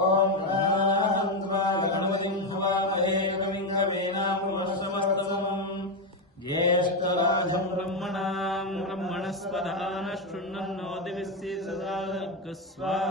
ओम गणपतिं हवामहे कविं कवीनामुपमश्रवस्तमम् ज्येष्ठराजं ब्रह्मणस्पदान शृण्वन्नो दिविश्ये सदा स्वाहा।